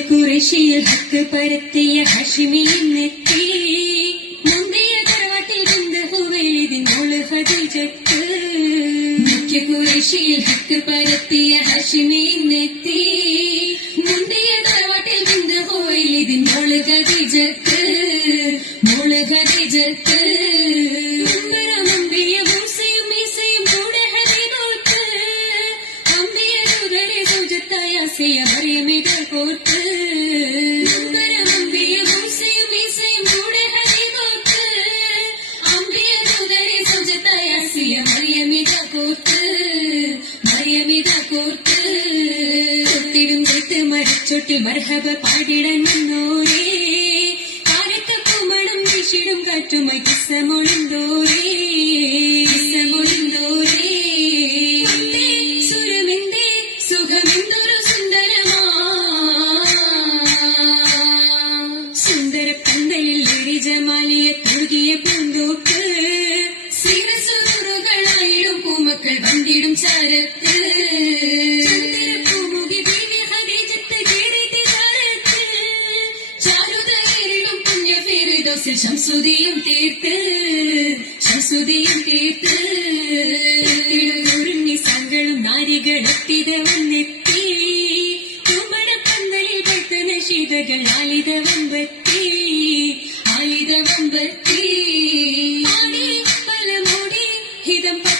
കുറശിയിൽ ഹക്ക് പരത്തിയ ഹഷിമിയെത്തി മുന്തിയ തറവാട്ടിൽ ബന്ധ ഹുവൈലിദിൻ മോൾ ഹദീജത്ത് മുഖ്യ കുറശിയിൽ ഹക്ക് പരത്തിയ കോത്ത് കൊത്തിടും കൊത്ത് മരച്ചൊട്ടിൽ മർഹബ പാടിടൻ വന്നോരേ കുമണം വീശിടും കാറ്റുമായി കിസ്സമൊളിന്തോരേ ജമാലിയ തഴുകിയ പൂന്തോപ്പ് സിരസുറുകളായിടും പൂമക്കൾ വന്നിടും ചാരത്ത്. ശംസുദിയും തീർത്ത്. ശംസുദിയും തീർത്ത്. ഒരുങ്ങി സങ്കളും നാരികളെത്തിത വന്നെത്തി. കുമണപ്പന്തലിൽ പത്തന ശീതകൾ ആലിത വമ്പത്തി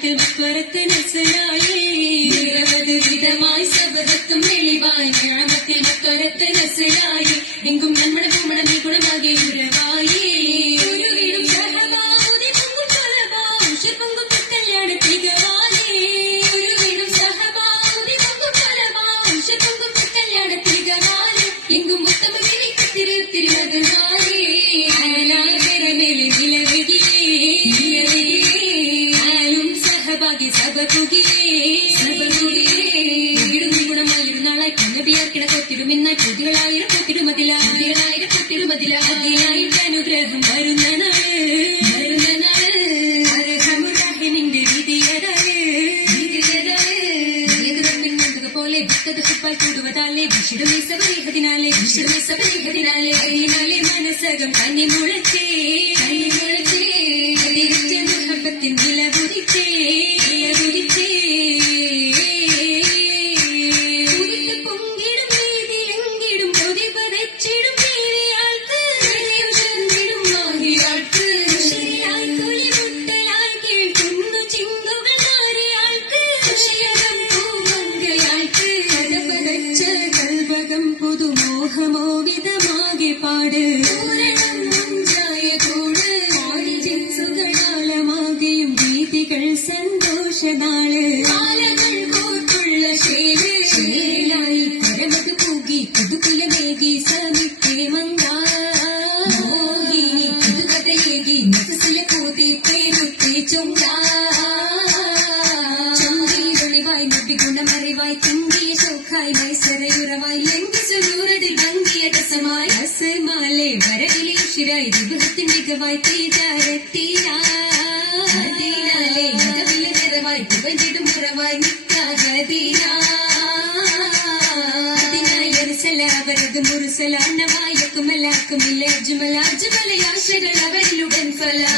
que pertenecer. കൊതികളായിരം കൊത്തിടുമതില കൊതികളായിരം കൊത്തിടുമതില അതിലായിട്ട് അനുഗ്രഹം വരുന്ന നാൾ. വരുന്ന പോലെ ഭക്തത സബരിഹതിനാലേ വിഷിടുമേ സബരിഹതിനാലേ അതിനാലെ മനസ്സകം കന്നി മുളച്ചേ ഗീതികൾ സന്തോഷനാൾ. കാലങ്ങൾ കോർത്തുള്ള ശേൽ ശേലായി പരമത് പൂകി പുതുകുലമേകി സമിക്കേ മങ്ക മോഹിനി പുതുകഥയേകി മനസ്സിലെ കൂതി പേരുത്തി ചുങ്ക. ചുങ്കിലൊളിവായി നബി ഗുണമറിവായി തിങ്കിയ ശോഖായി മൈസരയുറവായി ലംഘി സുരൂരതിൽ ഭംഗിയ രസമായി. രസമാലെ വരവിലേശിരായി വിഭവത്തിൻ മികവായി തീരാരത്തീരാലെ അവരത് മുറുസലാന്നവായക്കുമലാക്കുമില്ല അജുമല അജുമലയാശകൾ അവരിലുടൻ ഫലാലം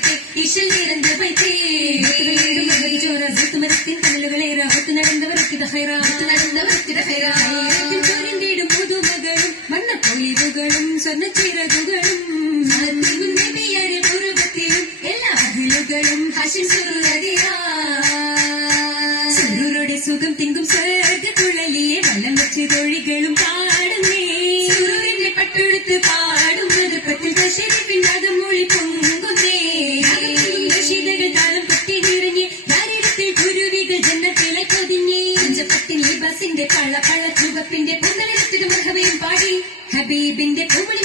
വെച്ച് ഈശൽ വീരന്റെ പൈത്തേ നടന്നവർ കള്ളപ്പള്ള ചുവപ്പിന്റെ പുന്നലിനത്തിനും പാടി. ഹബീബിന്റെ പൂവിളി